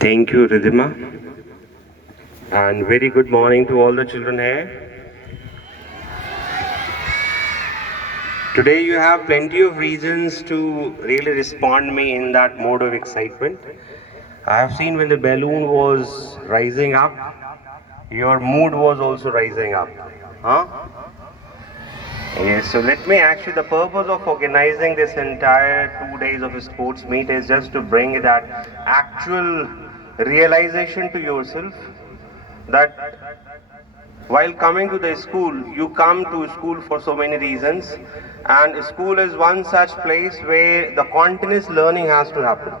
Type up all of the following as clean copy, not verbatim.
Thank you, Ridhima, and very good morning to all the children here. Today you have plenty of reasons to really respond me in that mode of excitement. I have seen when the balloon was rising up, your mood was also rising up. Huh? Yes, so let me actually, the purpose of organizing this entire 2 days of a sports meet is just to bring that actual realization to yourself that while coming to the school, you come to school for so many reasons, and school is one such place where the continuous learning has to happen.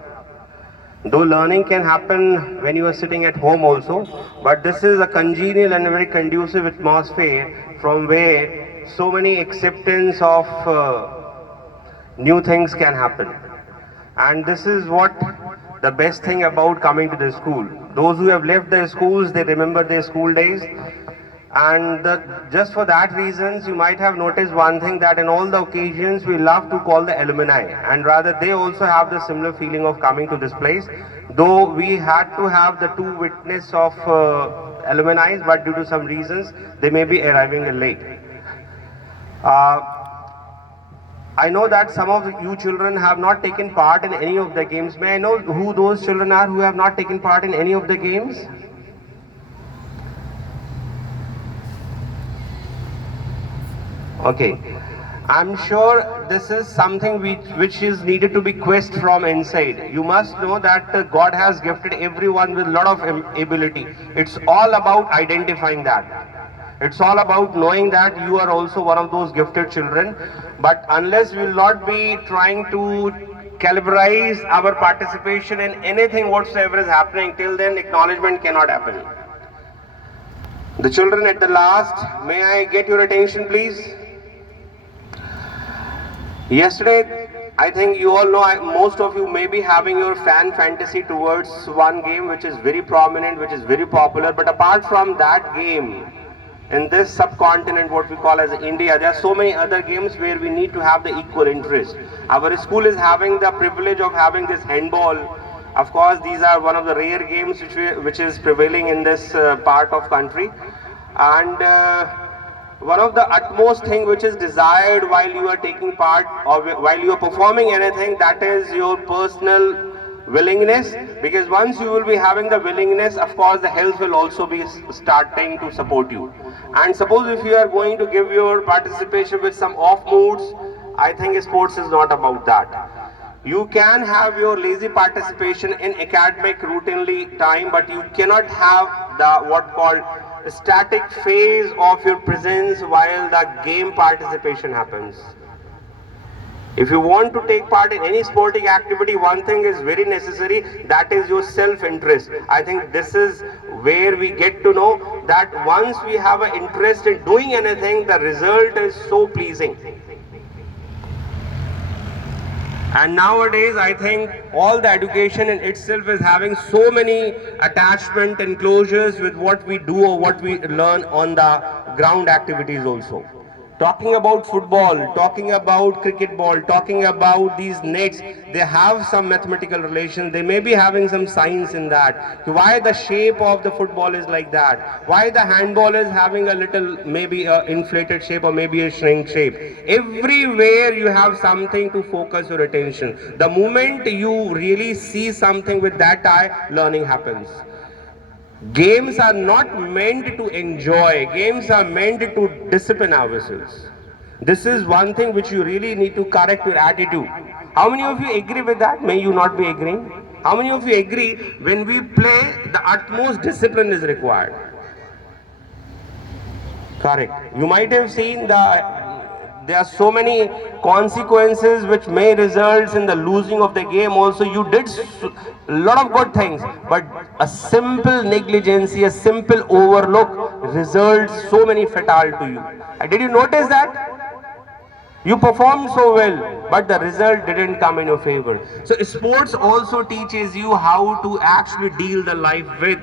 Though learning can happen when you are sitting at home also, but this is a congenial and a very conducive atmosphere from where so many acceptance of new things can happen. And this is what the best thing about coming to the school. Those who have left their schools, they remember their school days. And just for that reasons, you might have noticed one thing, that in all the occasions we love to call the alumni, and rather they also have the similar feeling of coming to this place. Though we had to have the two witness of alumni, but due to some reasons, they may be arriving late. Uh, I know that some of you children have not taken part in any of the games. May I know who those children are who have not taken part in any of the games? Okay. I'm sure this is something which is needed to be quest from inside. You must know that God has gifted everyone with a lot of ability. It's all about identifying that. It's all about knowing that you are also one of those gifted children. But unless we will not be trying to calibrate our participation in anything whatsoever is happening, till then acknowledgement cannot happen. The children at the last, may I get your attention please? Yesterday, I think you all know, most of you may be having your fan fantasy towards one game which is very prominent, which is very popular. But apart from that game, in this subcontinent, what we call as India, there are so many other games where we need to have the equal interest. Our school is having the privilege of having this handball. Of course, these are one of the rare games which is prevailing in this part of country. And one of the utmost thing which is desired while you are taking part or while you are performing anything, that is your personal willingness, because once you will be having the willingness, of course the health will also be starting to support you. And suppose if you are going to give your participation with some off moods, I think sports is not about that. You can have your lazy participation in academic routinely time, but you cannot have the what called static phase of your presence while the game participation happens. If you want to take part in any sporting activity, one thing is very necessary, that is your self-interest. I think this is where we get to know that once we have an interest in doing anything, the result is so pleasing. And nowadays, I think all the education in itself is having so many attachment and closures with what we do or what we learn on the ground activities also. Talking about football, talking about cricket ball, talking about these nets, they have some mathematical relation. They may be having some science in that. Why the shape of the football is like that? Why the handball is having a little, maybe a inflated shape or maybe a shrink shape? Everywhere you have something to focus your attention. The moment you really see something with that eye, learning happens. Games are not meant to enjoy. Games are meant to discipline ourselves. This is one thing which you really need to correct your attitude. How many of you agree with that? May you not be agreeing? How many of you agree when we play, the utmost discipline is required? Correct. You might have seen there are so many consequences which may result in the losing of the game also. You did a lot of good things, but a simple negligence, a simple overlook results so many fatal to you. Did you notice that? You performed so well, but the result didn't come in your favor. So sports also teaches you how to actually deal the life with.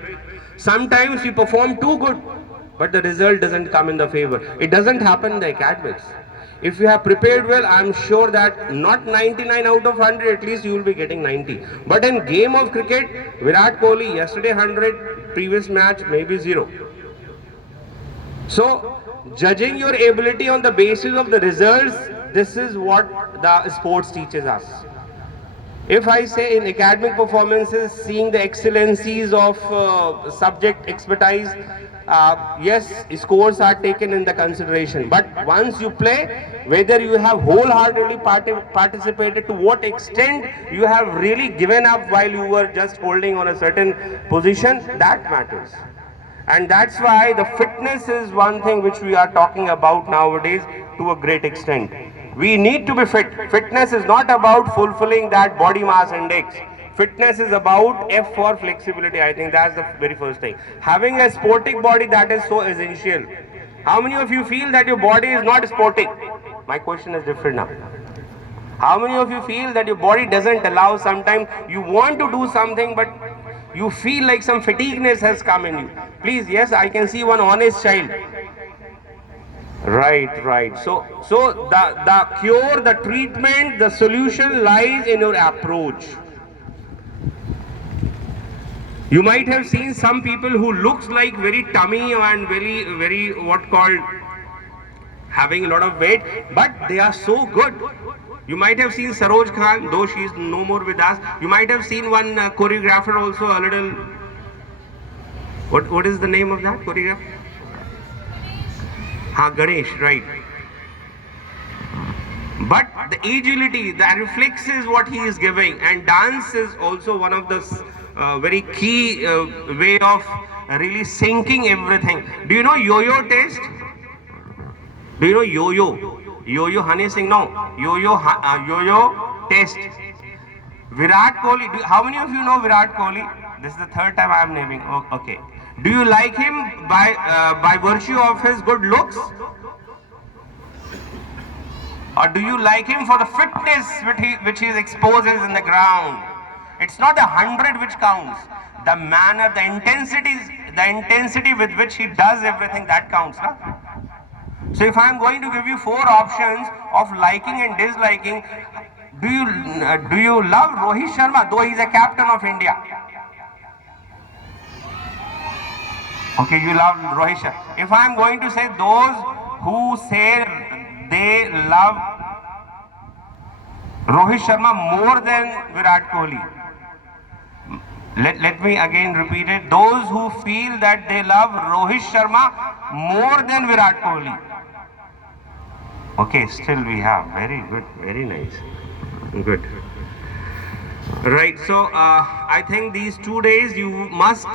Sometimes you perform too good, but the result doesn't come in the favor. It doesn't happen in the academics. If you have prepared well, I'm sure that not 99 out of 100, at least you will be getting 90. But in game of cricket, Virat Kohli, yesterday 100, previous match maybe 0. So, judging your ability on the basis of the results, this is what the sports teaches us. If I say in academic performances, seeing the excellencies of subject expertise, yes, scores are taken in the consideration. But once you play, whether you have wholeheartedly participated, to what extent you have really given up while you were just holding on a certain position, that matters. And that's why the fitness is one thing which we are talking about nowadays to a great extent. We need to be fit. Fitness is not about fulfilling that body mass index. Fitness is about F for flexibility. I think that's the very first thing. Having a sporting body, that is so essential. How many of you feel that your body is not sporting? My question is different now. How many of you feel that your body doesn't allow, sometimes you want to do something but you feel like some fatigueness has come in you? Please, yes, I can see one honest child. Right. So the cure, the treatment, the solution lies in your approach. You might have seen some people who looks like very tummy and very what called having a lot of weight, but they are so good. You might have seen Saroj Khan, though she is no more with us. You might have seen one choreographer also, a little. What is the name of that choreographer? Ganesh, right. But the agility, the reflexes what he is giving, and dance is also one of the very key way of really syncing everything. Do you know yo-yo test? Do you know yo-yo? Yo-yo Honey Singh? No. Yo-yo test. Virat Kohli. How many of you know Virat Kohli? This is the third time I am naming. Oh, okay. Do you like him by virtue of his good looks? Or do you like him for the fitness which he exposes in the ground? It's not the 100 which counts. The manner, the intensity with which he does everything, that counts. Huh? So if I am going to give you 4 options of liking and disliking, do you love Rohit Sharma, though he is a captain of India? Okay, you love Rohit Sharma. If I am going to say those who say they love Rohit Sharma more than Virat Kohli, let me again repeat it. Those who feel that they love Rohit Sharma more than Virat Kohli. Okay, still we have. Very good, very nice. Good. Right, so I think these 2 days you must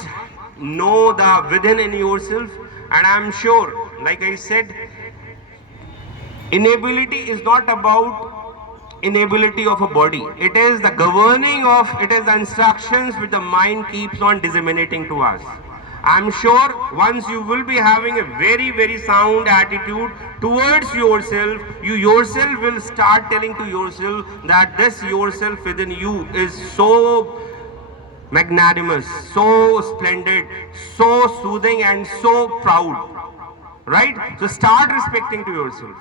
know the within in yourself, and I'm sure, like I said, inability is not about inability of a body. It is the governing of, it is the instructions which the mind keeps on disseminating to us. I'm sure once you will be having a very sound attitude towards yourself, you yourself will start telling to yourself that this yourself within you is so magnanimous, so splendid, so soothing and so proud. Right? So start respecting to yourself.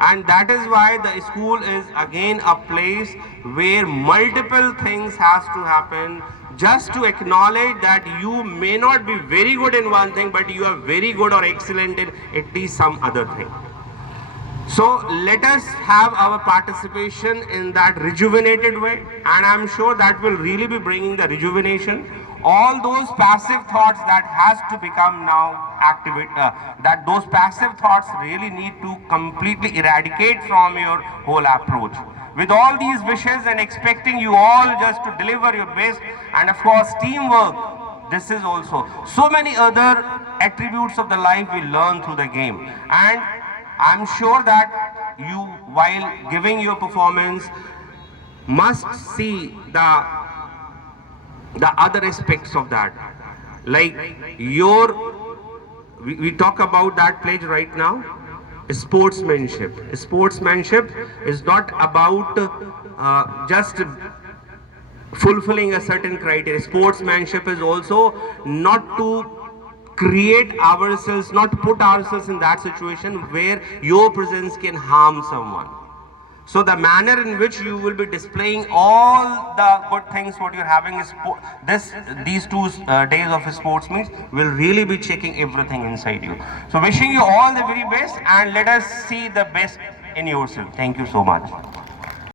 And that is why the school is again a place where multiple things has to happen, just to acknowledge that you may not be very good in one thing, but you are very good or excellent in at least some other thing. So let us have our participation in that rejuvenated way, and I'm sure that will really be bringing the rejuvenation. All those passive thoughts that has to become now activate, that those passive thoughts really need to completely eradicate from your whole approach. With all these wishes and expecting you all just to deliver your best, and of course teamwork, this is also so many other attributes of the life we learn through the game. And I'm sure that you, while giving your performance, must see the other aspects of that. Like we talk about that pledge right now, sportsmanship. Sportsmanship is not about just fulfilling a certain criteria. Sportsmanship is also not to create ourselves, not put ourselves in that situation where your presence can harm someone. So the manner in which you will be displaying all the good things what you're having is these 2 days of sports meets will really be checking everything inside you. So wishing you all the very best and let us see the best in yourself. Thank you so much.